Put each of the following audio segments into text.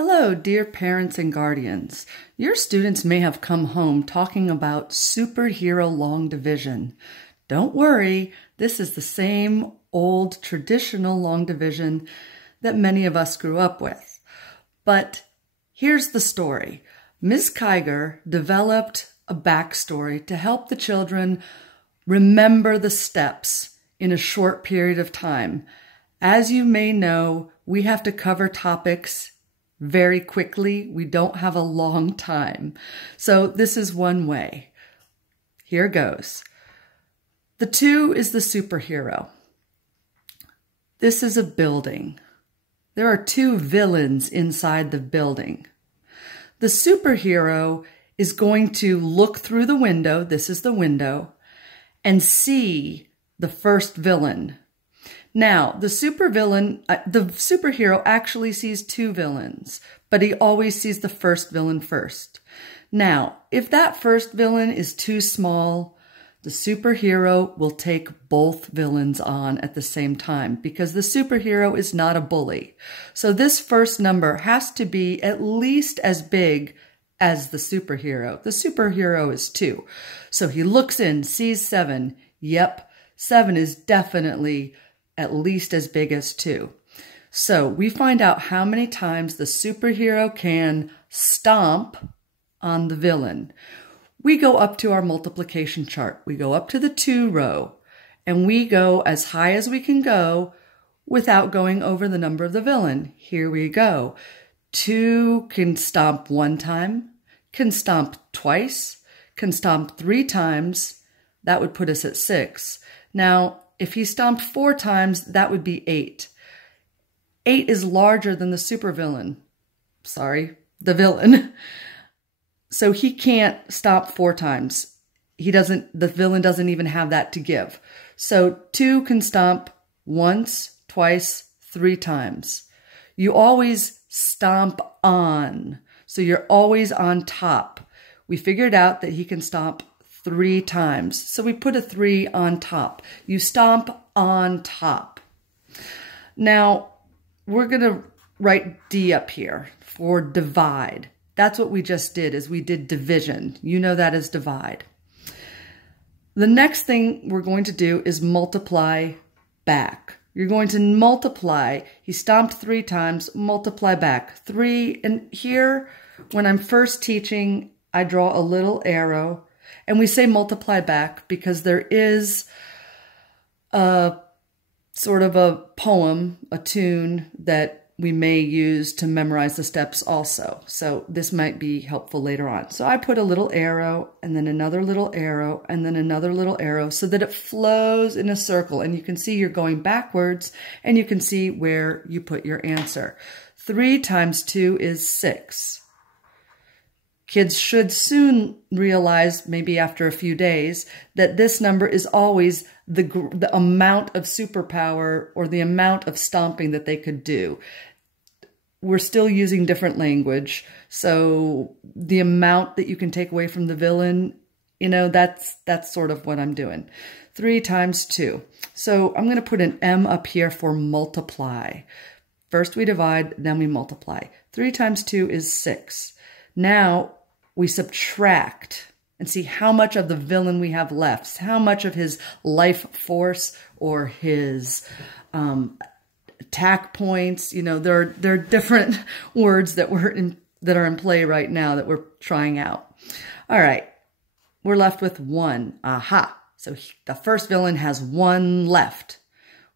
Hello, dear parents and guardians. Your students may have come home talking about superhero long division. Don't worry, this is the same old traditional long division that many of us grew up with. But here's the story. Ms. Kiger developed a backstory to help the children remember the steps in a short period of time. As you may know, we have to cover topics very quickly. We don't have a long time. So this is one way. Here goes. The 2 is the superhero. This is a building. There are 2 villains inside the building. The superhero is going to look through the window, this is the window, and see the first villain. Now, the superhero actually sees 2 villains, but he always sees the first villain first. Now, if that first villain is too small, the superhero will take both villains on at the same time because the superhero is not a bully. So this first number has to be at least as big as the superhero. The superhero is 2. So he looks in, sees 7. Yep, 7 is definitely at least as big as 2. So we find out how many times the superhero can stomp on the villain. We go up to our multiplication chart. We go up to the 2 row, and we go as high as we can go without going over the number of the villain. Here we go. 2 can stomp 1 time, can stomp twice, can stomp 3 times. That would put us at 6. Now, if he stomped 4 times, that would be 8. 8 is larger than the supervillain. Sorry, the villain. So he can't stomp 4 times. The villain doesn't even have that to give. So 2 can stomp once, twice, 3 times. You always stomp on. So you're always on top. We figured out that he can stomp 3 times. So we put a 3 on top. You stomp on top. Now, we're going to write D up here for divide. That's what we just did, is we did division. You know that as divide. The next thing we're going to do is multiply back. You're going to multiply. He stomped 3 times, multiply back. 3, and here, when I'm first teaching, I draw a little arrow. And we say multiply back because there is a sort of a poem, a tune that we may use to memorize the steps also. So this might be helpful later on. So I put a little arrow and then another little arrow and then another little arrow so that it flows in a circle. And you can see you're going backwards and you can see where you put your answer. 3 times 2 is 6. Kids should soon realize, maybe after a few days, that this number is always the amount of superpower or the amount of stomping that they could do. We're still using different language, so the amount that you can take away from the villain, you know, that's sort of what I'm doing. 3 times 2. So I'm going to put an M up here for multiply. First we divide, then we multiply. 3 times 2 is 6. Now we subtract and see how much of the villain we have left, how much of his life force or his attack points. You know, there are different words that are in play right now that we're trying out. All right, we're left with 1. Aha! So the first villain has 1 left.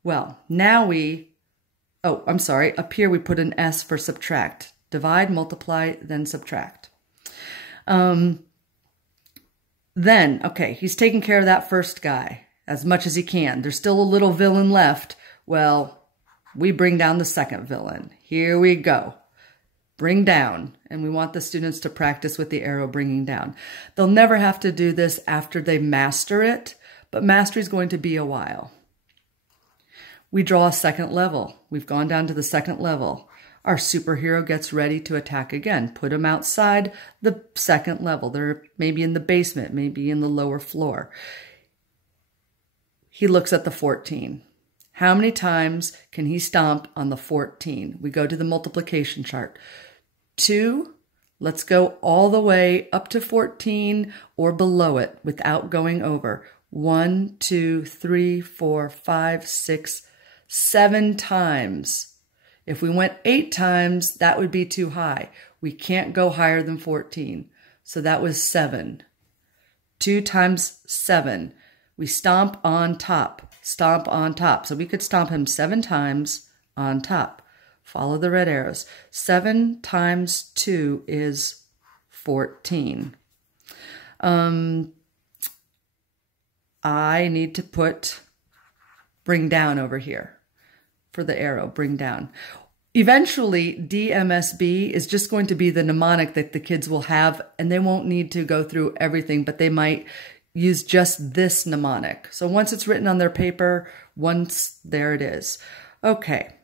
Well, now up here we put an S for subtract. Divide, multiply, then subtract. Then, okay, he's taking care of that first guy as much as he can. There's still a little villain left. Well, we bring down the second villain. Here we go. Bring down. And we want the students to practice with the arrow bringing down. They'll never have to do this after they master it, but mastery is going to be a while. We draw a second level. We've gone down to the second level. Our superhero gets ready to attack again. Put him outside the second level. They're maybe in the basement, maybe in the lower floor. He looks at the 14. How many times can he stomp on the 14? We go to the multiplication chart. 2. Let's go all the way up to 14 or below it without going over. 1, 2, 3, 4, 5, 6, 7 times. If we went 8 times, that would be too high. We can't go higher than 14. So that was 7. 2 times 7. We stomp on top. Stomp on top. So we could stomp him 7 times on top. Follow the red arrows. 7 times 2 is 14. I need to bring down over here for the arrow, bring down. Eventually, DMSB is just going to be the mnemonic that the kids will have, and they won't need to go through everything, but they might use just this mnemonic. So once it's written on their paper, there it is. Okay.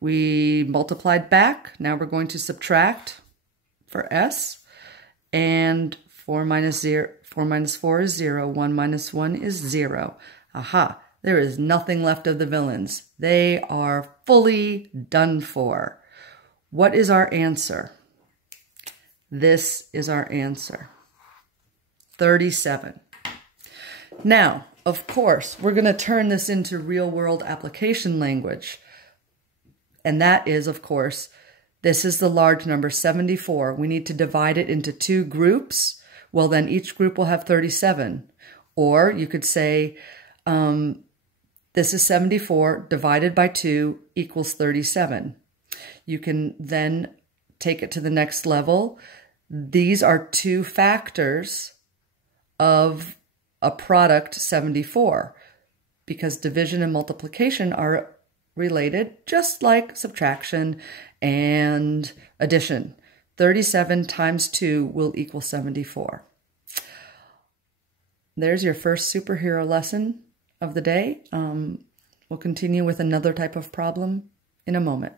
We multiplied back. Now we're going to subtract for S. And 4 minus 4 is 0. 1 minus 1 is 0. Aha. There is nothing left of the villains. They are fully done for. What is our answer? This is our answer. 37. Now, of course, we're going to turn this into real-world application language. And that is, of course, this is the large number 74. We need to divide it into 2 groups. Well, then each group will have 37. Or you could say this is 74 divided by 2 equals 37. You can then take it to the next level. These are 2 factors of a product 74 because division and multiplication are related, just like subtraction and addition. 37 times 2 will equal 74. There's your first superhero lesson of the day. We'll continue with another type of problem in a moment.